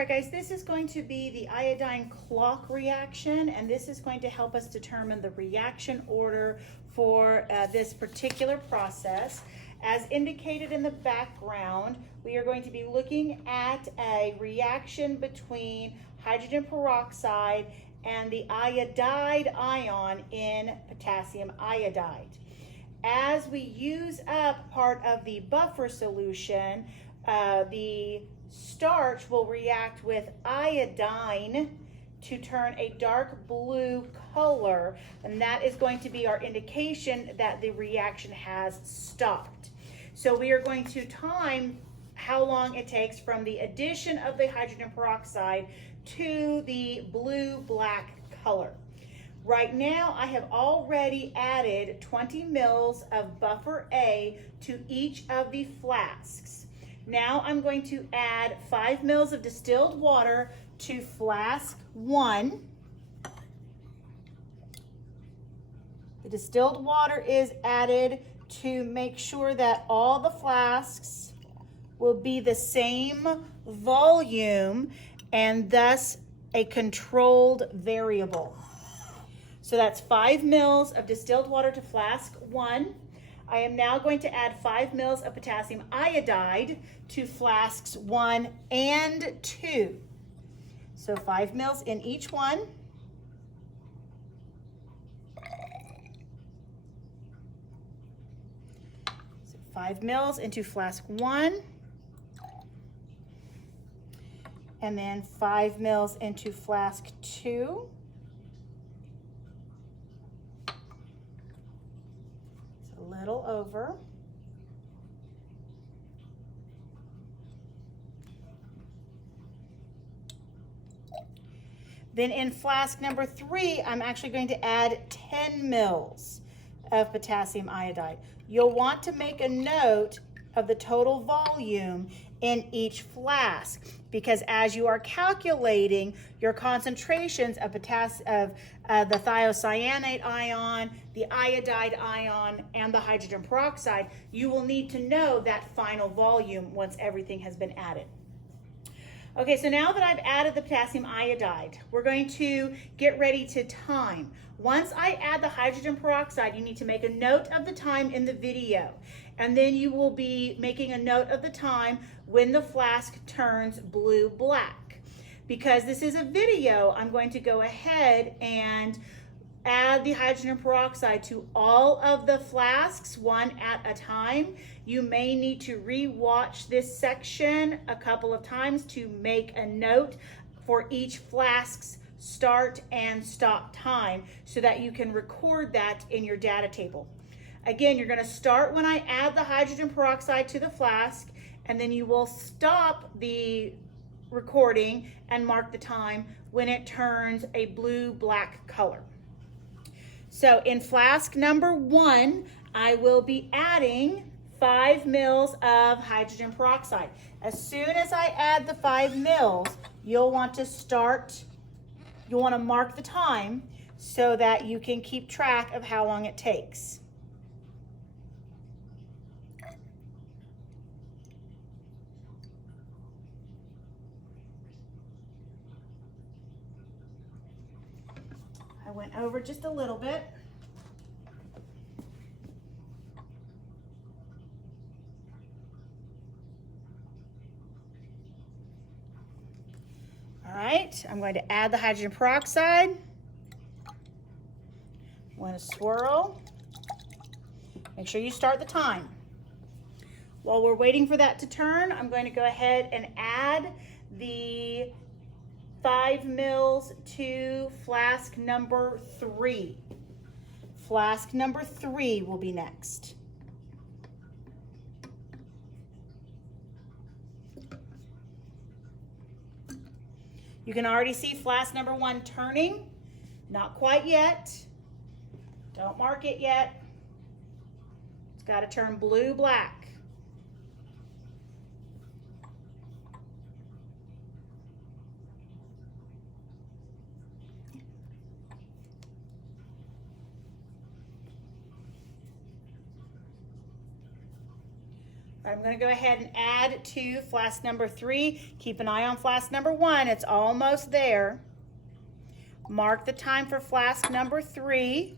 right, guys, this is going to be the iodine clock reaction, and this is going to help us determine the reaction order for this particular process. As indicated in the background, we are going to be looking at a reaction between hydrogen peroxide and the iodide ion in potassium iodide. As we use up part of the buffer solution, the starch will react with iodine to turn a dark blue color, and that is going to be our indication that the reaction has stopped. So we are going to time how long it takes from the addition of the hydrogen peroxide to the blue-black color. Right now, I have already added 20 mils of buffer A to each of the flasks. Now I'm going to add 5 mils of distilled water to flask 1. The distilled water is added to make sure that all the flasks will be the same volume and thus a controlled variable. So that's 5 mils of distilled water to flask 1. I am now going to add 5 mils of potassium iodide to flasks 1 and 2. So 5 mils in each one. So 5 mils into flask 1. And then 5 mils into flask 2. Little over. Then in flask number 3, I'm actually going to add 10 mils of potassium iodide. You'll want to make a note of the total volume in each flask, because as you are calculating your concentrations of the thiocyanate ion, the iodide ion, and the hydrogen peroxide, you will need to know that final volume once everything has been added. Okay, so now that I've added the potassium iodide, we're going to get ready to time. Once I add the hydrogen peroxide, you need to make a note of the time in the video, and then you will be making a note of the time when the flask turns blue-black. Because this is a video, I'm going to go ahead and add the hydrogen peroxide to all of the flasks, one at a time. You may need to re-watch this section a couple of times to make a note for each flask's start and stop time so that you can record that in your data table. Again, you're going to start when I add the hydrogen peroxide to the flask, and then you will stop the recording and mark the time when it turns a blue-black color. So in flask number 1, I will be adding 5 mils of hydrogen peroxide. As soon as I add the 5 mils, you'll want to mark the time so that you can keep track of how long it takes. I went over just a little bit. All right, I'm going to add the hydrogen peroxide. I'm going to swirl. Make sure you start the time. While we're waiting for that to turn, I'm going to go ahead and add the 5 mils to flask number 3. Flask number 3 will be next. You can already see flask number 1 turning. Not quite yet. Don't mark it yet. It's got to turn blue-black. I'm going to go ahead and add to flask number 3. Keep an eye on flask number 1. It's almost there. Mark the time for flask number 3.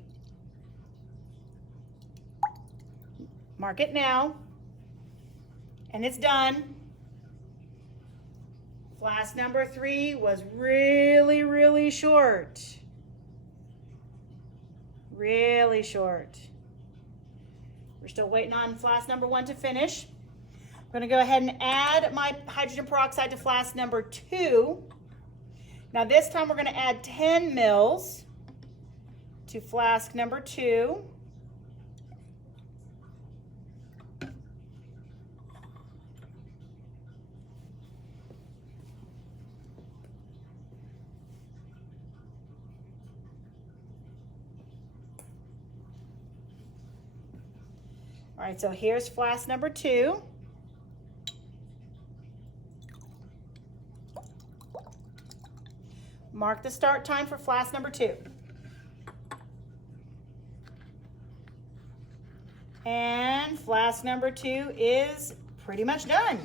Mark it now. And it's done. Flask number 3 was really, really short. Really short. We're still waiting on flask number 1 to finish. I'm going to go ahead and add my hydrogen peroxide to flask number 2. Now this time we're going to add 10 mils to flask number 2. All right, so here's flask number 2. Mark the start time for flask number 2. And flask number 2 is pretty much done.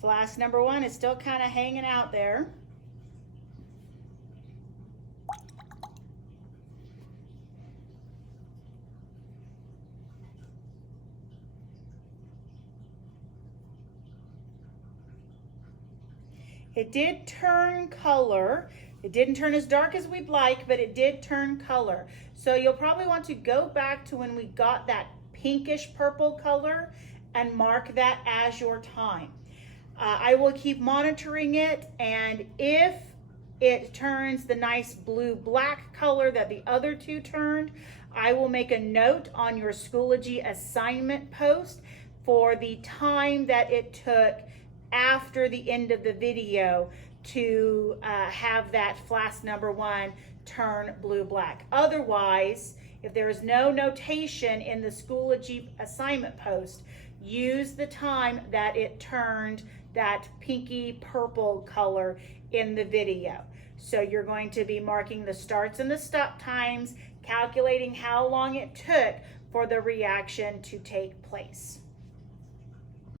Flask number 1 is still kind of hanging out there. It did turn color. It didn't turn as dark as we'd like, but it did turn color. So you'll probably want to go back to when we got that pinkish purple color and mark that as your time. I will keep monitoring it, and if it turns the nice blue-black color that the other 2 turned, I will make a note on your Schoology assignment post for the time that it took after the end of the video to have that flask number 1 turn blue-black. Otherwise, if there is no notation in the Schoology assignment post, use the time that it turned that pinky purple color in the video. So you're going to be marking the starts and the stop times, calculating how long it took for the reaction to take place.